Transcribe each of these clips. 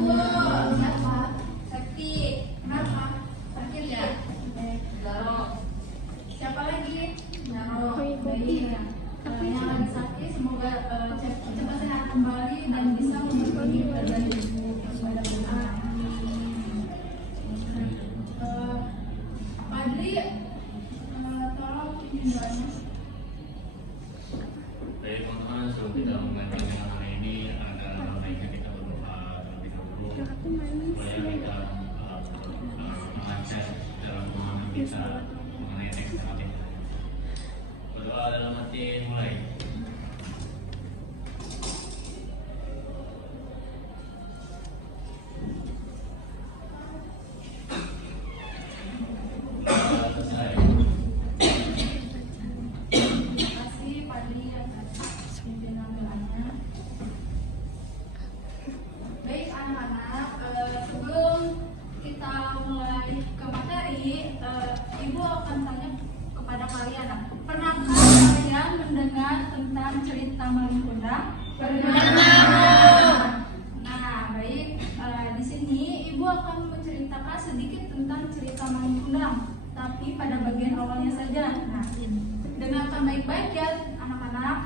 Siapa? Sakti. Kenapa? Sakit ya? Daro. Siapa lagi? Daro. Baik. Yang lagi sakit semoga cepat sehat kembali dan bisa memenuhi keadaan ibu. Padri, tolong pimpin doanya. Baik teman-teman, sebelum kita melanjutkan hari ini ada baiknya kita berdoa terlebih dahulu supaya kita lancar dalam memahami kita mengenai teks narratif. Berdoa dalam hati, mulai. Ibu akan tanya kepada kalian, pernahkah kalian mendengar tentang cerita Maling Kundang? Pernah. Nah, baik. Di sini Ibu akan menceritakan sedikit tentang cerita Maling Kundang, tapi pada bagian awalnya saja. Nah, dengarkan baik-baik ya, anak-anak.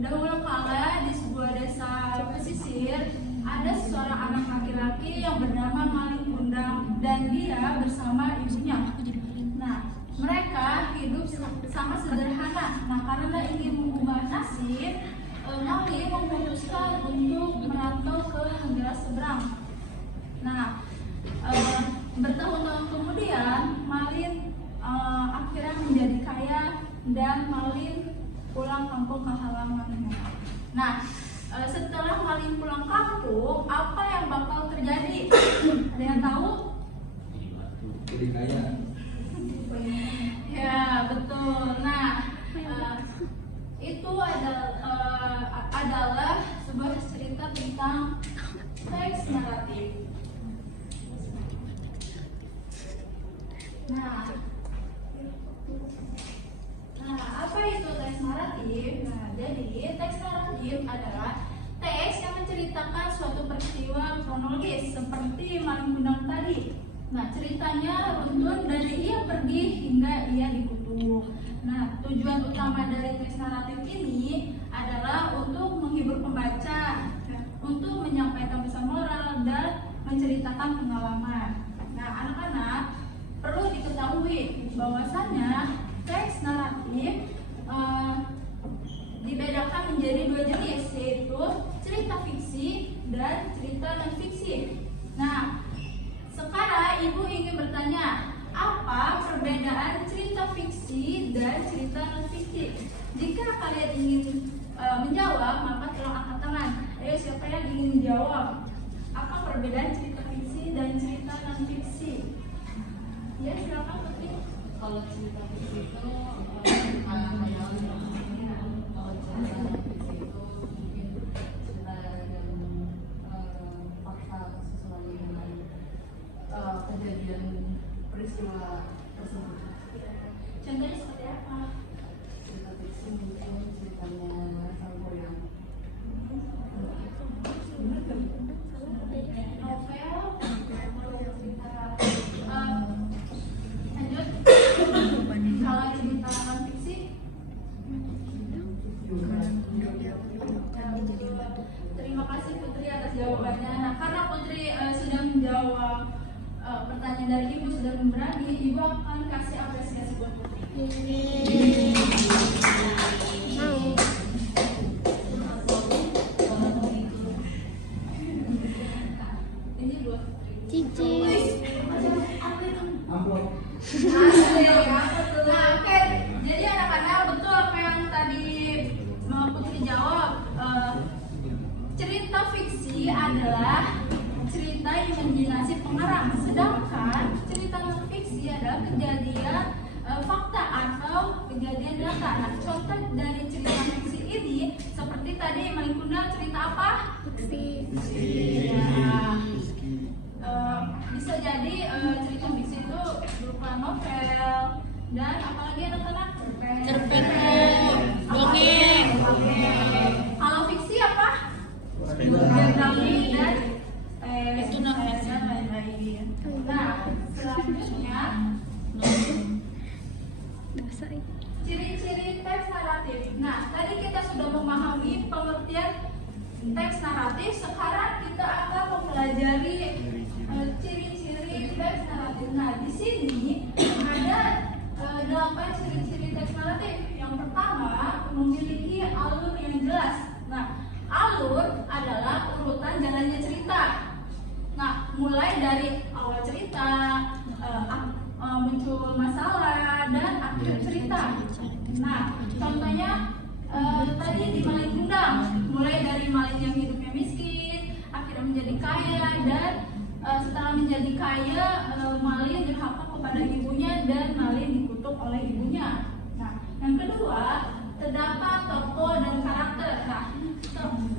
Dahulu kala di sebuah desa pesisir ada seorang anak laki-laki yang bernama Maling Kundang dan dia bersama ibunya. Nah, mereka hidup sama sederhana. Nah, karena ingin mengubah nasib, Maling memutuskan untuk merantau ke negara seberang. Nah, bertahun-tahun kemudian Maling akhirnya menjadi kaya dan Maling pulang kampung ke halamannya. Nah, setelah Maling pulang kampung, apa yang bakal terjadi? Ada yang tahu? Jadi kaya. Ya, betul. Nah, itu adalah sebuah cerita tentang teks naratif. Nah, apa itu teks naratif? Nah, jadi teks naratif adalah teks yang menceritakan suatu peristiwa kronologis seperti Maling Kundang tadi. Nah, ceritanya runtun dari ia pergi hingga ia dikutuk. Nah, tujuan utama dari teks naratif ini adalah untuk menghibur pembaca, untuk menyampaikan pesan moral dan menceritakan pengalaman. Nah, anak-anak perlu diketahui bahwasannya teks naratif dibedakan menjadi dua jenis, yaitu cerita fiksi dan cerita non-fiksi. Nah, sekarang Ibu ingin bertanya, apa perbedaan cerita fiksi dan cerita non-fiksi? Jika kalian ingin menjawab, maka tolong angkat tangan. Ayo, siapa yang ingin menjawab? Apa perbedaan cerita fiksi dan cerita non-fiksi? Ya, silakan Putri. Kalau cerita fiksi itu khayal-khayal, kalau cerita fiksi itu mungkin cerita dan fakta sesuai dengan kejadian peristiwa tersebut. Contohnya seperti apa? Cerita fiksi mungkin ceritanya Salgoyang. Novel, cerita lanjut. Kalau cerita non fiksi, terima kasih Putri atas jawabannya. Nah, karena Putri sudah menjawab pertanyaan dari Ibu, sudah berani, Ibu akan kasih apresiasi buat Putri. Ini buat Cici. Amplop. Nah, oke. Jadi anak-anak, betul apa yang tadi Putri jawab. Cerita fiksi adalah cerita yang imajinasi pengarang, sedangkan cerita non fiksi adalah kejadian fakta atau kejadian nyata. Nah, contoh dari cerita fiksi ini seperti tadi Maling Kundang, cerita apa? Fiksi. Ya. Bisa jadi cerita fiksi itu berupa novel dan apalagi anak-anak? Cerpen, dongeng. Kalau fiksi apa? Biografi dan Nah, selanjutnya ciri-ciri teks naratif. Nah, tadi kita sudah memahami pengertian teks naratif. Sekarang kita akan mempelajari ciri-ciri teks naratif. Nah, di sini ada 8 ciri-ciri teks naratif. Yang pertama, memiliki alur yang jelas. Nah, alur adalah urutan jalannya cerita. Nah, mulai dari awal cerita, muncul masalah, dan akhir cerita. Nah, contohnya tadi di Malin Kundang, mulai dari Malin yang hidupnya miskin, akhirnya menjadi kaya, dan setelah menjadi kaya, Malin durhaka kepada ibunya dan Malin dikutuk oleh ibunya. Nah, yang kedua, terdapat tokoh dan karakter.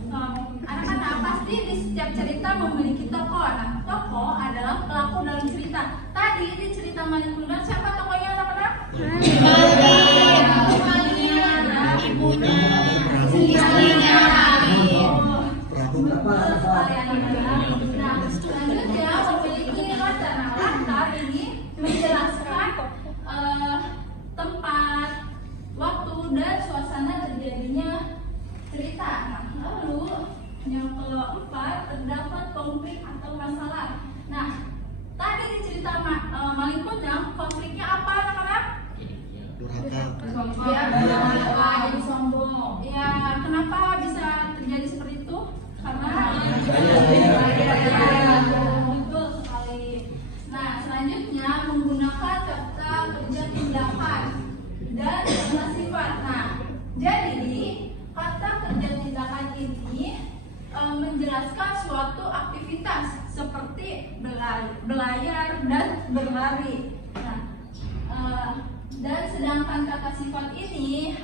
Nah, anak-anak pasti di setiap cerita memiliki tokoh. Nah, tokoh adalah pelaku dalam cerita. Tadi di cerita Malin Kundang, siapa tokohnya anak-anak? Ibunya, istrinya. Nah, selanjutnya memiliki latar. Nah, latar ini menjelaskan tempat, waktu, dan suasana terjadinya cerita. Nah, lalu yang keempat, terdapat konflik atau masalah. Nah, tadi di cerita Malin Kundang, konfliknya apa anak-anak? Jadi sombong. Ya, kenapa bisa terjadi seperti itu? Karena betul sekali. Nah, selanjutnya menggunakan kata kerja tindakan dan kata sifat. Nah, jadi kata kerja tindakan ini menjelaskan suatu aktivitas seperti belayar dan berlari. Nah, dan sedangkan kata sifat ini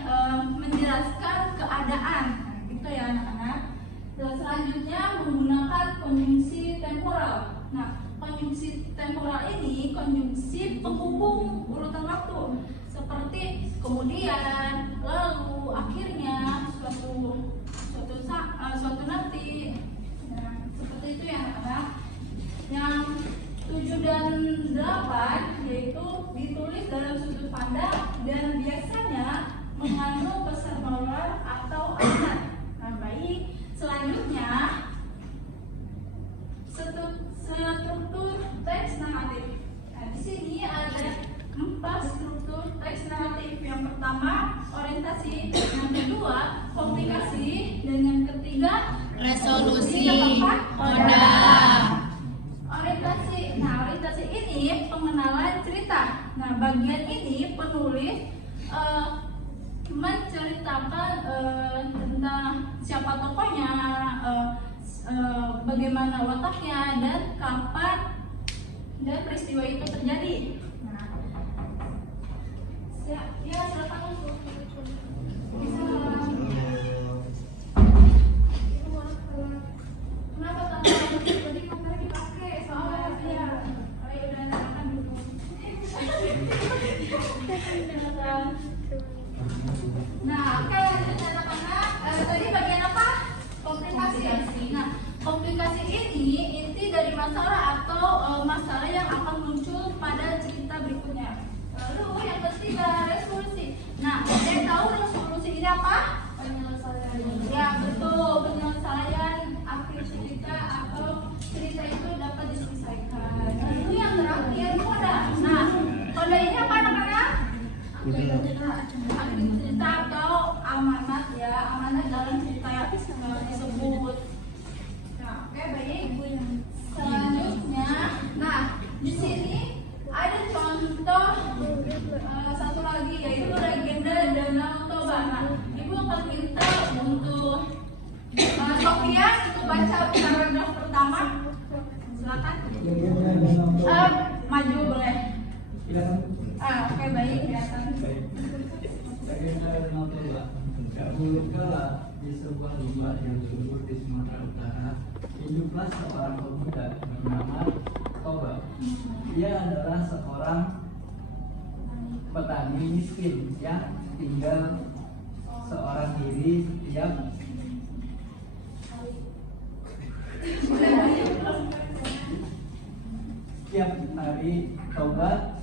menjelaskan keadaan. Nah, gitu ya anak-anak. Dan selanjutnya menggunakan konjungsi temporal. Nah, konjungsi temporal ini konjungsi penghubung urutan waktu, seperti kemudian, lalu, akhirnya, suatu nanti. Nah, seperti itu ya anak-anak. Yang 7 dan 8 yaitu ditulis dalam sudut pandang dan biasanya mengandung pesan moral atau ajaran. Nah, baik. Selanjutnya, struktur teks naratif. Nah, di sini ada 4 struktur teks naratif. Yang pertama, orientasi. Yang kedua, komplikasi. Dan yang ketiga, resolusi. Yang keempat, modal. Orientasi. Nah, orientasi ini pengenalan cerita. Nah, bagian ini penulis menceritakan tentang siapa tokohnya, bagaimana wataknya, dan kapan dan peristiwa itu terjadi. Nah, ya silakan bisa. Kenapa tadi materi dipakai? Soalnya ya, udah enakan dulu. Nah, oke, anak-anak, tadi bagian apa? Komplikasi. Nah, komplikasi ini inti dari masalah atau masalah yang akan muncul pada cerita berikutnya. Lalu yang ketiga, resolusi. Nah, saya tahu resolusi ini apa? Penyelesaian. Ya, betul, penyelesaian akhir cerita atau cerita itu dapat diselesaikan. Lalu yang terakhir, koda. Nah, koda ini apa anak-anak? Akhir cerita atau amanat ya, amanat dalam cerita yang disebut. Nah, oke, baik. Selanjutnya, nah di sini ada contoh satu lagi yaitu legenda Danau Toba. Nah, ibu akan minta untuk Sofia itu baca paragraf pertama. Silakan. Maju boleh. Oke, baik, kelihatan. Legenda Danau Toba. Dahulu kala di sebuah lembah yang subur di Sumatera Utara, hiduplah seorang pemuda bernama Toba. Dia adalah seorang petani miskin yang tinggal seorang diri setiap dari tobat.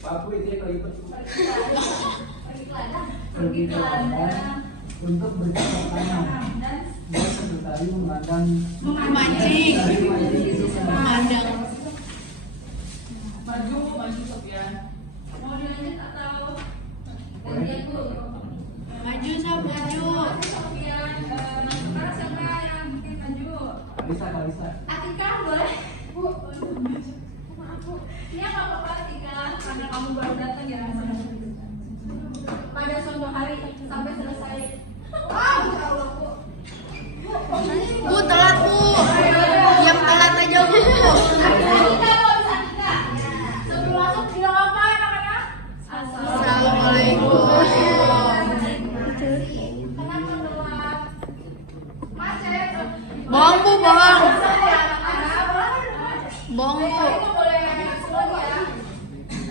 Paku itu ya kalau ikut pergi ke ladang untuk bercocok tanam dan satu kali mengandang Memancing. Memandang. Maju Sofian. Mau dilanjut atau gantian Bu? Maju sob, maju. Sofian, sekarang siapa yang bikin maju? Kalisa. Atika boleh? Bu, maaf Bu. Ini nggak apa-apa Atika, karena kamu baru datang ya. Pada suatu hari sampai selesai. Wow, insya Allah Bu. Bu telat bu. Yang telat aja bu. Sebelum masuk bilang apa anak-anak? Assalamualaikum. Kenapa telat? Macet. Bohong bu, bohong. Bohong bu. Itu boleh semua ya.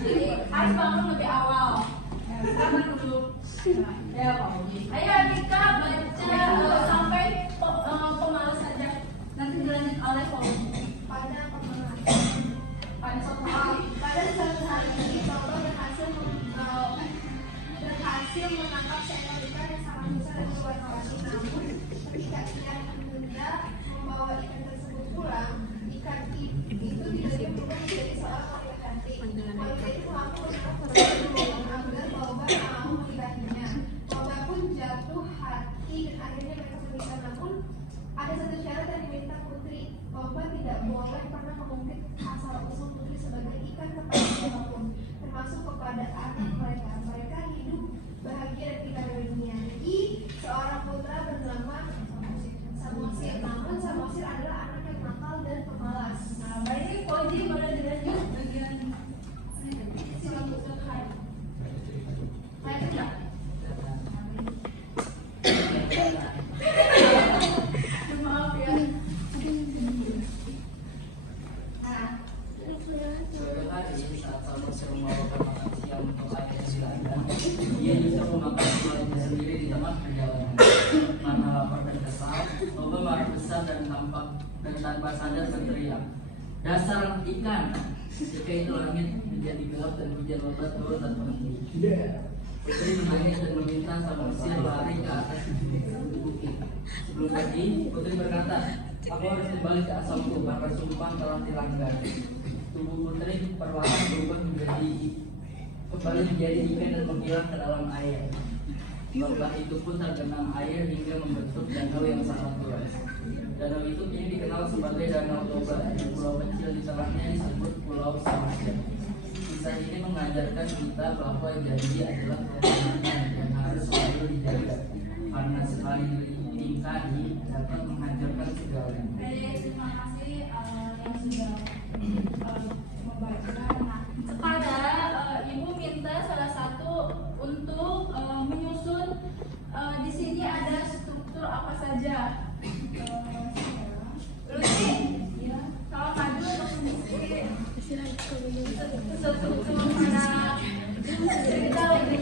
Jadi harus bangun lebih awal. Karena dulu. Ya Pak Muji. Ayo Atika baca sampai pemalas saja. Nanti dilanjut oleh Pak Muji. Pada pemalas. Pada suatu hari. Pada suatu hari ini, Toto berhasil menangkap seekor ikan yang sangat besar dan berwarna-warni. Namun, ketika ia hendak membawa ikan tersebut pulang, ikan itu tidak berubah menjadi seorang wanita cantik. Wanita itu mengaku agar Toba mau menikahinya. Toba pun jatuh hati dan akhirnya mereka menikah. Namun, ada satu syarat yang diminta putri. Toba tidak boleh pernah mengungkit asal-usul putri sebagai ikan kepada siapapun, termasuk kepada anak mereka. Mereka hidup bahagia dan tinggal di dunia. Jadi seorang putra bernama Samosir. Namun Samosir adalah anak yang nakal dan pemalas. Nah, baik ini Pak Muji boleh dilanjut bagian silang putus hari. Lanjut ya. Maaf ya. Suatu hari saat Samosir membawakan makan siang untuk ayahnya di ladang, dia juga memakan keluarganya sendiri di tengah perjalanan. Karena lapar dan kesal, Toba marah besar dan tanpa sadar berteriak, "Dasar ikan!" Ketika itu langit menjadi gelap dan hujan lebat turun tanpa henti. Putri menangis dan meminta Samosir lari ke atas bukit. Sebelum pergi, Putri berkata, "Aku harus kembali ke asalku karena sumpah telah dilanggar." Tubuh Putri perlahan berubah kembali menjadi ikan dan menghilang ke dalam air. Lembah itu pun tergenang air hingga membentuk danau yang sangat luas. Danau itu kini dikenal sebagai Danau Toba. Pulau kecil di tengahnya disebut Pulau Samosir. Kisah ini mengajarkan kita bahwa janji adalah kewenangan yang harus selalu dijaga, karena sekali diingkari dapat menghancurkan segalanya. Baik, terima kasih yang sudah membaca. Nah, sekarang Ibu minta salah satu untuk menyusun di sini ada struktur apa saja. Lucy, ya, kalau maju untuk mengisi struktur pada cerita lebih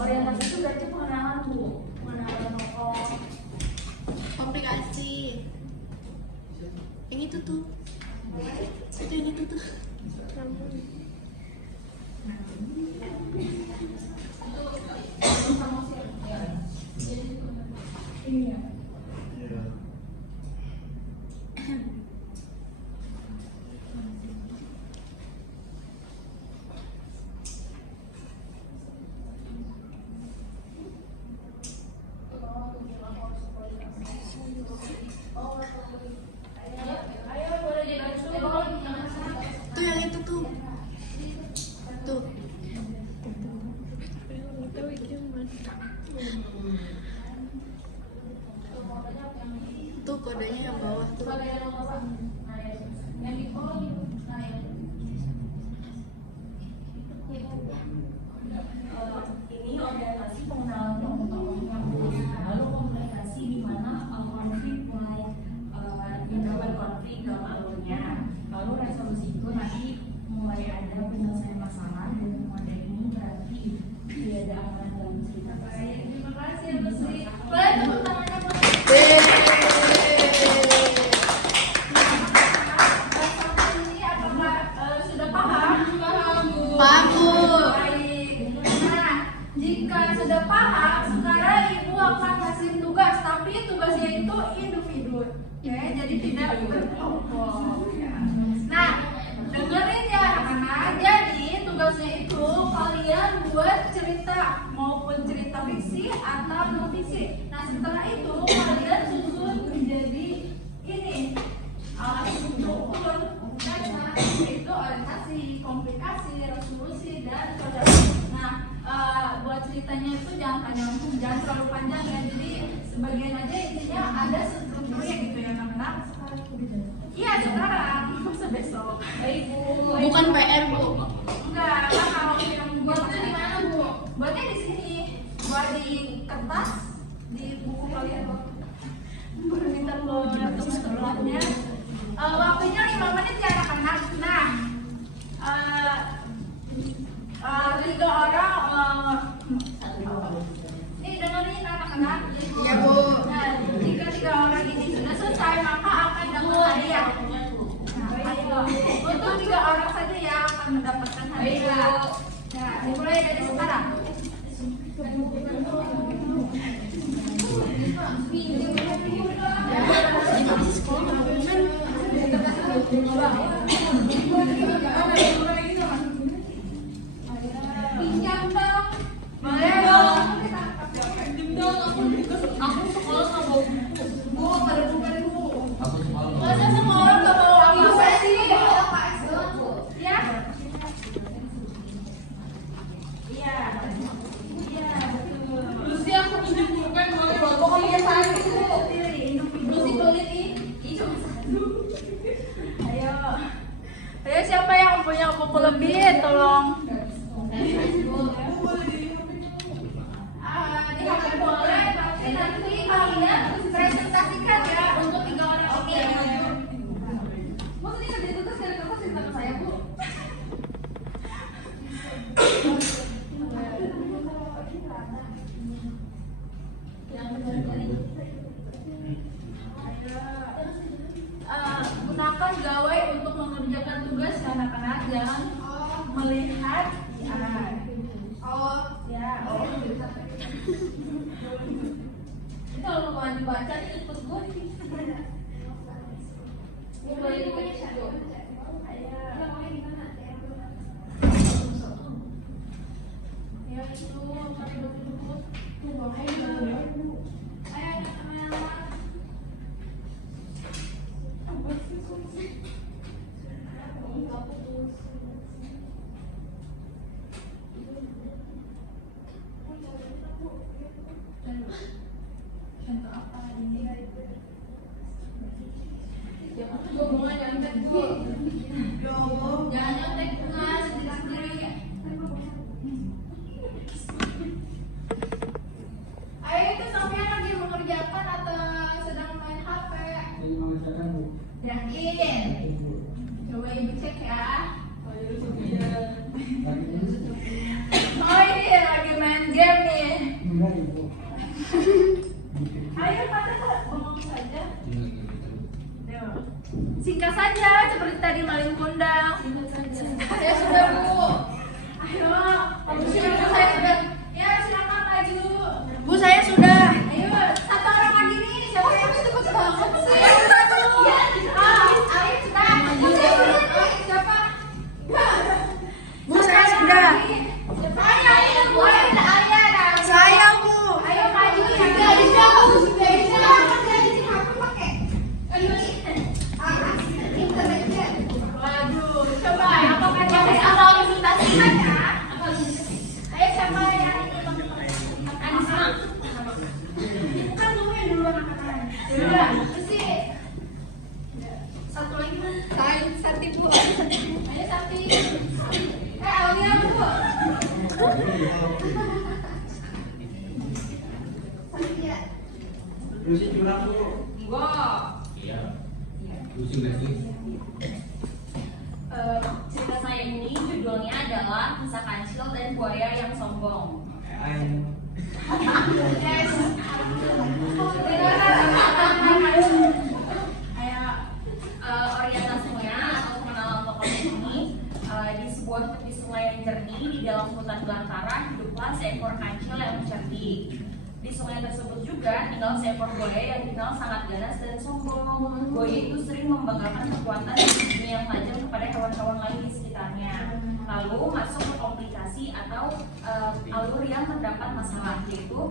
orientasi itu berarti pengenalan Bu, pengenalan tokoh. Komplikasi. Yang itu tuh. Itu yang itu tuh. Ini ya. Ayo boleh dibantu. Tuh yang itu tuh. Tuh. Tuh kodenya yang bawah tuh. Yang di kolom itu. Nah, ya. Ini orientasi pengenalan tokoh-tokohnya, lalu komunikasi di mana konflik mulai mendapatkan konflik dalam alurnya, lalu resolusi itu nanti mulai ada penyelesaian masalah dan kemudian ini berarti tidak ada amalan dalam cerita. Baik, terima kasih Bu Sri. Boleh tepuk tangannya Bu Sri. Sampai sini apakah sudah paham? Paham Bu. Paham, Bu. Baik. Nah, jika sudah paham, sekarang Ibu akan kasih tugas, tapi tugasnya itu individu. Oke, jadi tidak berkelompok. Nah, dengerin ya anak-anak. Jadi tugasnya itu kalian buat cerita, maupun cerita fiksi atau non fiksi. Nah, setelah itu kalian susun menjadi ini struktur kata, yaitu orientasi, komplikasi, resolusi, dan sosialisasi. Nah, buat ceritanya itu jangan panjang, jangan terlalu panjang ya. Jadi sebagian aja intinya ada strukturnya gitu ya anak-anak. Iya sekarang, masa besok. Baik Bu. Bukan PR, Bu. Enggak, kan kalau yang buatnya di mana Bu? Buatnya di sini. Buat di kertas, di buku kalian. Kita ke sebelahnya. Waktunya 5 menit ya anak-anak. Nah, 3 orang. Nih dengerin anak-anak. Ya, Bu. Nah, jika 3 orang ini sudah selesai, maka akan dapat hadiah. Ayo, untuk 3 orang saja ya akan mendapatkan hadiah. Nah, dimulai dari sekarang. Pinjam dong. Boleh dong. Aku sekolah nggak mau Bu, pada Bu. Aku semalam. Masa semua orang nggak bawa aku sih? Ya? Iya. Iya, betul. Lucy aku tunjukkan boleh bawa kebiasaan itu. Lucy tulis ini. Ayo. Ayo siapa yang punya buku lebih? Tolong. Di HP boleh, tapi nanti kalian presentasikan ya untuk 3 orang ini. Maksudnya kerja tugas dari kakak cerita ke saya Bu. Gunakan gawai untuk mengerjakan tugas ya anak-anak, jangan melihat ya. Ini kalau mau dibaca ini ikut gue nih. Ini boleh dibaca. Ya itu pakai buku-buku. Contoh apa ini? Gue mulai nyontek Bu. Jangan nyontek bunga sendiri-sendiri ya. Ayo itu sampean lagi mengerjakan atau sedang main HP? Ini mengerjakan Bu. Yakin? Coba Ibu cek ya. Lagi nulis. Oh ini lagi main game nih. Enggak Ibu. Ayo pada ngomong saja. Singkat saja seperti tadi maling kundang. Saya sudah Bu. Ayo, saya sudah. Ya silakan maju. Bu, saya sudah. Ayo, 1 orang lagi nih. Siapa yang cepet banget sih? Saya sudah Bu. Ayo sudah. Siapa? Bu, saya sudah. Ayo, Bu. Ayo, Saya, Bu. ayo maju ya. Waduh, coba apakah dia bisa presentasikan ya? Ayo siapa yang bukan dulu yang duluan anak-anak. Sudah, Lucy. lihat. Lucy curang dulu. Enggak. Iya. Lucy nggak sih? Cerita saya ini judulnya adalah Kisah Kancil dan Buaya yang Sombong. Orientasinya atau pengenalan tokoh ini di sebuah tepi sungai yang jernih di dalam hutan belantara hiduplah seekor kancil yang cerdik. Di sungai tersebut juga tinggal seekor buaya yang dikenal sangat ganas dan sombong. Buaya itu sering membanggakan kekuatan dan giginya yang tajam kepada hewan-hewan lain di sekitarnya. Lalu masuk ke komplikasi atau alur yang terdapat masalah, yaitu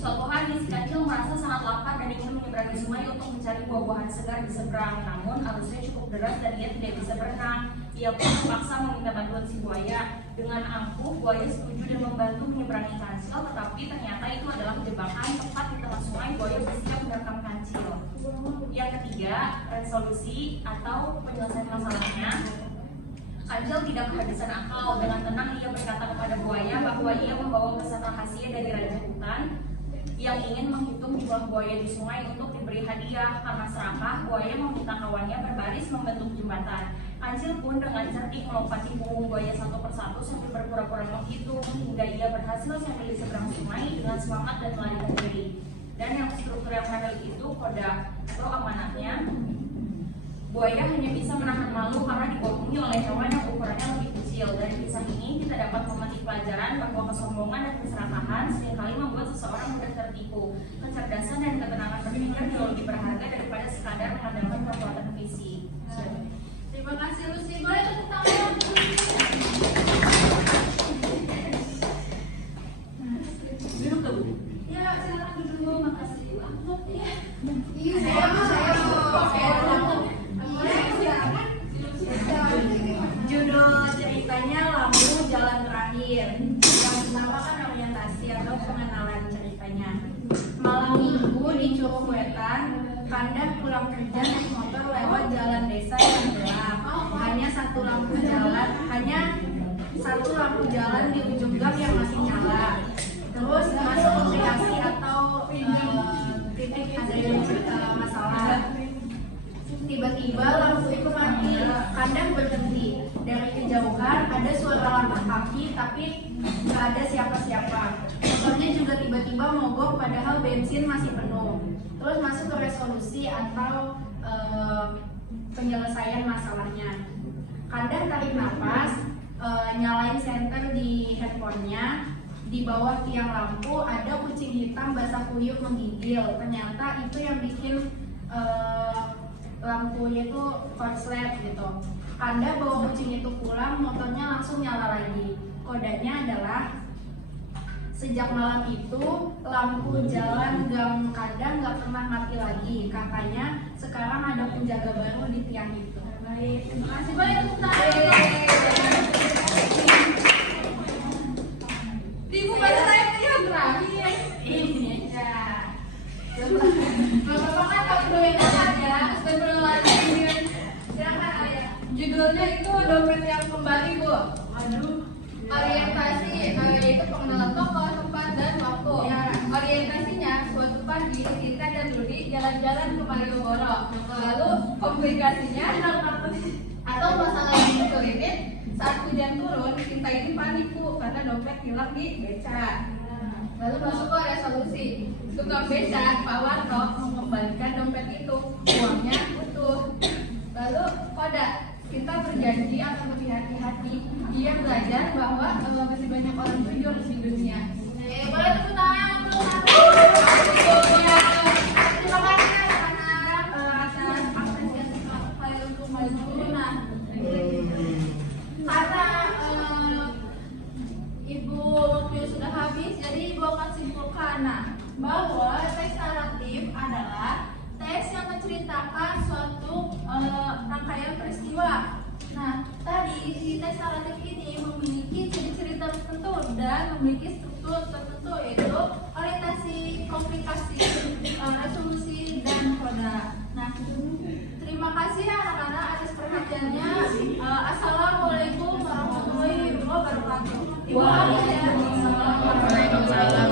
suatu hari si kancil merasa sangat lapar dan ingin menyeberangi sungai untuk mencari buah-buahan segar di seberang. Namun arusnya cukup deras dan ia tidak bisa berenang. Ia pun terpaksa meminta bantuan si buaya. Dengan angkuh, buaya setuju dan membantu menyeberangi kancil, tetapi ternyata itu adalah jebakan. Tepat di tengah sungai, buaya bersiap menerkam kancil. Yang ketiga, resolusi atau penyelesaian masalahnya. Kancil tidak kehabisan akal. Dengan tenang ia berkata kepada buaya bahwa ia membawa pesan rahasia dari raja hutan yang ingin menghitung jumlah buaya di sungai untuk diberi hadiah. Karena serakah, buaya meminta kawannya berbaris membentuk jembatan. Kancil pun dengan cerdik melompati punggung buaya satu persatu sambil berpura-pura menghitung hingga ia berhasil sampai di seberang sungai dengan semangat dan melarikan diri. Dan yang struktur yang menarik itu koda atau amanatnya. Buaya hanya bisa menahan malu karena dibohongi oleh hewan yang ukurannya lebih kecil. Dari kisah ini kita dapat memetik pelajaran bahwa kesombongan dan keserakahan seringkali membuat seseorang mudah tertipu. Kecerdasan dan ketenangan berpikir jauh lebih berharga daripada sekadar mengandalkan kekuatan fisik. Terima kasih Lucy. Boleh tepuk tangan? Duduk dulu. Ya, silakan duduk dulu. Makasih. Ya. Iya, saya. Judul ceritanya Lampu Jalan Terakhir. Yang pertama kan orientasi atau pengenalan ceritanya. Malam minggu di Curug Wetan, Kanda pulang kerja naik motor lewat jalan desa yang gelap. Hanya satu lampu jalan di ujung gang yang masih nyala. Terus masuk komplikasi atau titik ada masalah. Tiba-tiba lampu itu mati. Kanda berhenti. Dari kejauhan ada suara langkah kaki, tapi nggak ada siapa-siapa. Motornya juga tiba-tiba mogok, padahal bensin masih penuh. Terus masuk ke resolusi atau penyelesaian masalahnya. Kanda tarik nafas, nyalain senter di handphonenya. Di bawah tiang lampu ada kucing hitam basah kuyup menggigil. Ternyata itu yang bikin lampunya itu korslet gitu. Kanda bawa kucing itu pulang, motornya langsung nyala lagi. Kodenya adalah sejak malam itu lampu jalan gang Kanda nggak pernah mati lagi. Katanya sekarang ada penjaga baru di tiang itu. Baik, terima kasih banyak Ibu pada saya yang terakhir. Ini ya. Bapak kan tak perlu yang ya, astagfirullahaladzim. Silakan ayah. Judulnya itu Dompet yang Kembali, Bu. Aduh. Orientasi yaitu pengenalan tokoh, tempat, dan waktu. Ya. Orientasinya suatu pagi Sinta dan Rudi jalan-jalan ke Malioboro. Lalu komplikasinya atau masalah yang muncul ini saat hujan turun, Sinta ini panik Bu karena dompet hilang di beca. Lalu masuk ke resolusi. Tukang beca Pak Warto mengembalikan dompet itu, uangnya utuh. Lalu koda, kita berjanji akan lebih hati-hati. Dia belajar bahwa masih banyak orang jujur di dunia. Boleh tepuk tangan. Terima kasih anak-anak atas apresiasi saya untuk maju. Nah, karena Ibu waktu sudah habis, jadi Ibu akan simpulkan bahwa teks naratif adalah teks yang menceritakan suatu rangkaian peristiwa. Nah, tadi di teks naratif ini memiliki ciri-ciri tertentu dan memiliki struktur tertentu, yaitu orientasi, komplikasi, resolusi, dan koda. Nah, terima kasih anak-anak atas perhatiannya. Assalamualaikum warahmatullahi wabarakatuh. Waalaikumsalam.